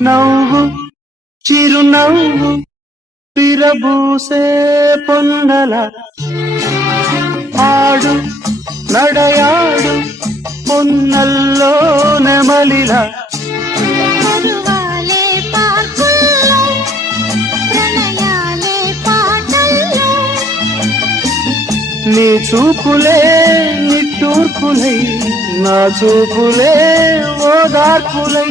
నవ్వు చిరునవ్వు విరబూసే పొన్నల ఆడు నడయాడు పొన్నల్లో నెమలిల పరువాలే పార్కుల్లో ప్రణయాలే పాటల్లో నీ చూపులే నిట్టూర్పులై నా చూపులే ఓదార్పులై